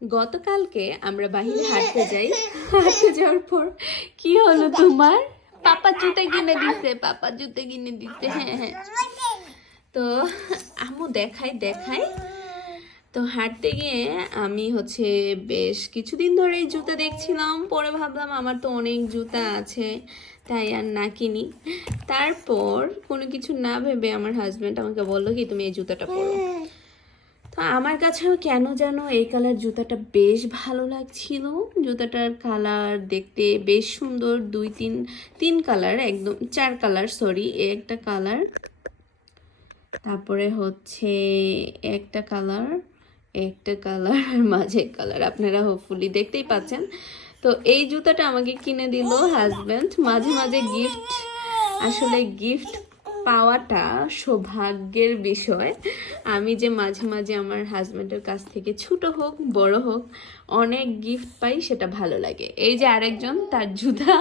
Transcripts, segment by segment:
গতকালকে আমরা বাহিরে হাঁটতে যাই। হাঁটতে যাওয়ার পর কি হলো তোমার? পাপা জুতা কিনে দিছে পাপা জুতা কিনে দিছে হ্যাঁ হ্যাঁ। তো আম্মু দেখাই দেখাই তো হাঁটতে গিয়ে আমি হচ্ছে বেশ কিছুদিন ধরে এই জুতা দেখছিলাম পরে ভাবলাম আমার তো অনেক জুতা আছে তাই আর না কিনি। তারপর কোনো কিছু না ভেবে আমার হাজব্যান্ড আমাকে বলল কি তুমি এই জুতাটা পরো। তো আমার কাছেও কেন যেন এই কালার জুতাটা বেশ ভালো লাগছিল। জুতাটার কালার দেখতে বেশ সুন্দর, দুই তিন তিন কালার একদম, চার কালার সরি একটা কালার। তারপরে হচ্ছে একটা কালার একটা কালার, আর মাঝে কালার, আপনারা হোপফুলি দেখতেই পাচ্ছেন। তো এই জুতাটা আমাকে কিনে দিল হাজব্যান্ড মাঝে মাঝে গিফট আসলে গিফট পাওয়াটা সৌভাগ্যের বিষয়। আমি যে মাঝে মাঝে আমার হাজব্যান্ডের কাছ থেকে ছোট হোক, বড় হোক, অনেক গিফট পাই, সেটা ভালো লাগে। এই যে আরেকজন, তার জুতা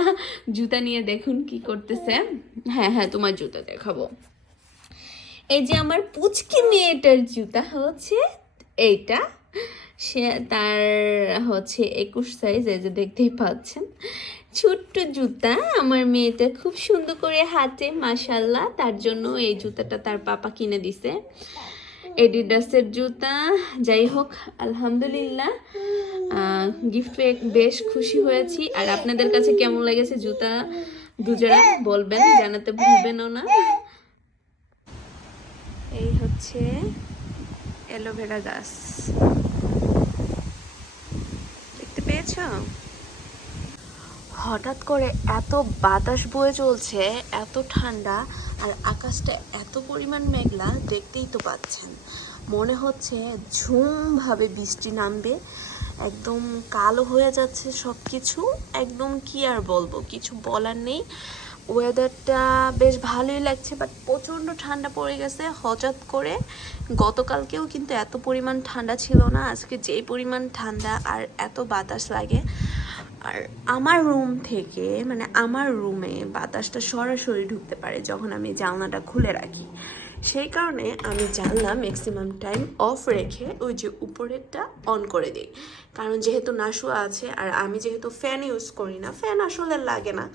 জুতা নিয়ে দেখুন কি করতেছে। হ্যাঁ হ্যাঁ তোমার জুতা দেখাবো। এই যে আমার পুচকি মেয়েটার জুতা হচ্ছে এইটা। সে তার হচ্ছে একুশ সাইজ এই যে দেখতেই পাচ্ছেন। ছোট্ট জুতা আমার মেয়েটা খুব সুন্দর করে হাতে মাসাল্লাহ তার জন্য এই জুতাটা তার পাপা কিনে দিছে। এডিডাসের জুতা, যাই হোক, আলহামদুলিল্লাহ। গিফট পেয়ে বেশ খুশি হয়েছি। আর আপনাদের কাছে কেমন লেগেছে জুতা? দুজোড়া বলবেন, জানাতে ভুলবেনও না। এই হচ্ছে অ্যালোভেরা গাছ। দেখতে পেয়েছ? হঠাৎ করে এত বাতাস বয়ে চলছে, এত ঠান্ডা, আর আকাশটা এত পরিমাণ মেঘলা, দেখতেই তো পাচ্ছেন। মনে হচ্ছে ঝুমভাবে বৃষ্টি নামবে। একদম কালো হয়ে যাচ্ছে সব কিছু একদম কি আর বলব, কিছু বলার নেই। ওয়েদারটা বেশ ভালোই লাগছে বাট প্রচণ্ড ঠান্ডা পড়ে গেছে। হঠাৎ করে গতকালকেও কিন্তু এত পরিমাণ ঠান্ডা ছিল না। আজকে যেই পরিমাণ ঠান্ডা আর এত বাতাস লাগে আর আমার রুম থেকে মানে আমার রুমে বাতাসটা সরাসরি ঢুকতে পারে যখন আমি জানলাটা খুলে রাখি। সেই কারণে আমি জানলা ম্যাক্সিমাম টাইম অফ রেখে ওই যে উপরেরটা অন করে দিই। কারণ যেহেতু নাশুয়া আছে আর আমি যেহেতু ফ্যান ইউজ করি না ফ্যান আসলে লাগে না।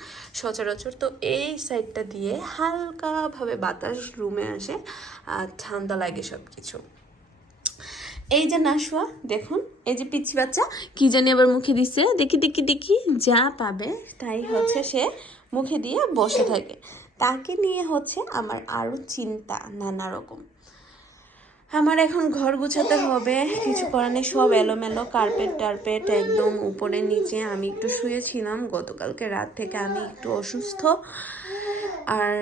সচরাচর তো এই সাইডটা দিয়ে হালকাভাবে বাতাস রুমে আসে, আর ঠান্ডা লাগে সব কিছু এই যে নাশুয়া দেখুন, এই যে পিচ্ছি বাচ্চা, কি জানি আবার মুখে দিচ্ছে দেখি দেখি দেখি, যা পাবে, তাই হচ্ছে সে মুখে দিয়ে বসে থাকে। তাকে নিয়ে হচ্ছে আমার আরও চিন্তা নানা রকম। আমার এখন ঘর গুছাতে হবে, কিছু করার নেই, সব এলোমেলো কার্পেট টার্পেট একদম উপরে, নিচে আমি একটু শুয়েছিলাম। গতকালকে রাত থেকে আমি একটু অসুস্থ। আর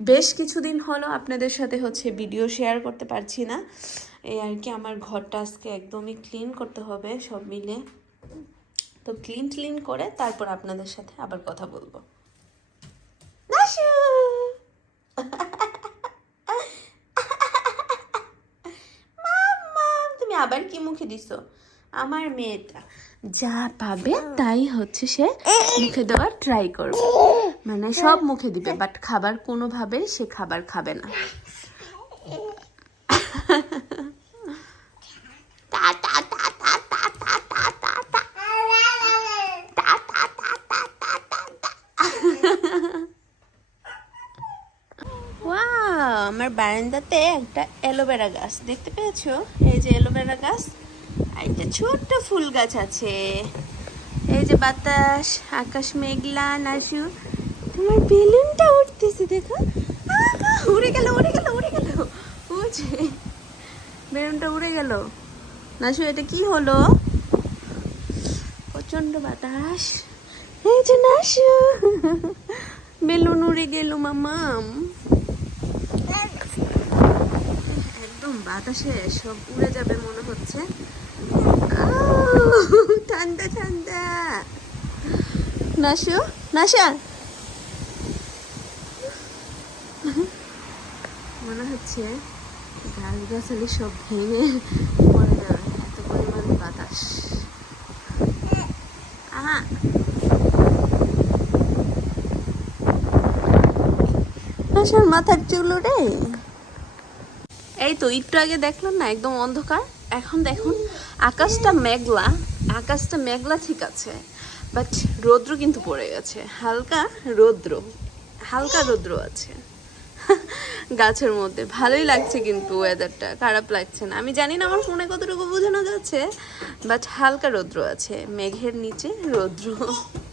বেশ কিছুদিন হলো আপনাদের সাথে হচ্ছে ভিডিও শেয়ার করতে পারছি না। এই আর কি, আমার ঘরটা আজকে একদমই ক্লিন করতে হবে সব মিলে। তো ক্লিন ক্লিন করে তারপর আপনাদের সাথে আবার কথা বলব। তুমি আবার কি মুখে দিছো? আমার মেয়েটা। যা পাবে তাই হচ্ছে সে মুখে দেওয়ার ট্রাই করবে। মানে সব মুখে দিবে বাট খাবার কোনোভাবে সে খাবার খাবে না। আমার বারান্দাতে একটা অ্যালোভেরা গাছ। দেখতে পেয়েছ? এই যে অ্যালোভেরা গাছ। একটা ছোট্ট ফুল গাছ আছে। এই যে বাতাস, আকাশ মেঘলা নাসু তোমার বেলুনটা উঠতেছে দেখো। উড়ে গেল উড়ে গেল উড়ে গেল। যে, বেলুনটা উড়ে গেল। নাসু এটা কি হলো? প্রচণ্ড বাতাস। এই যে নাসু বেলুন উড়ে গেল, মামাম। একদম বাতাসে সব উড়ে যাবে মনে হচ্ছে আউ, ঠান্ডা ঠান্ডা নাসু নাসা মনে হচ্ছে গাছ গাছালি সব ভেঙে পড়ে যাবে এত পরিমাণ বাতাস। আহা। নাসার মাথার চুল রে এই তো একটু আগে দেখলাম না একদম অন্ধকার। এখন দেখুন আকাশটা মেঘলা আকাশটা মেঘলা ঠিক আছে। বাট রৌদ্র কিন্তু পড়ে গেছে। হালকা রৌদ্র। হালকা রৌদ্র আছে। গাছের মধ্যে। ভালোই লাগছে কিন্তু ওয়েদারটা খারাপ লাগছে না। আমি জানি না আমার ফোনে কতটুকু বোঝানো যাচ্ছে বাট হালকা রৌদ্র আছে। মেঘের নিচে রৌদ্র।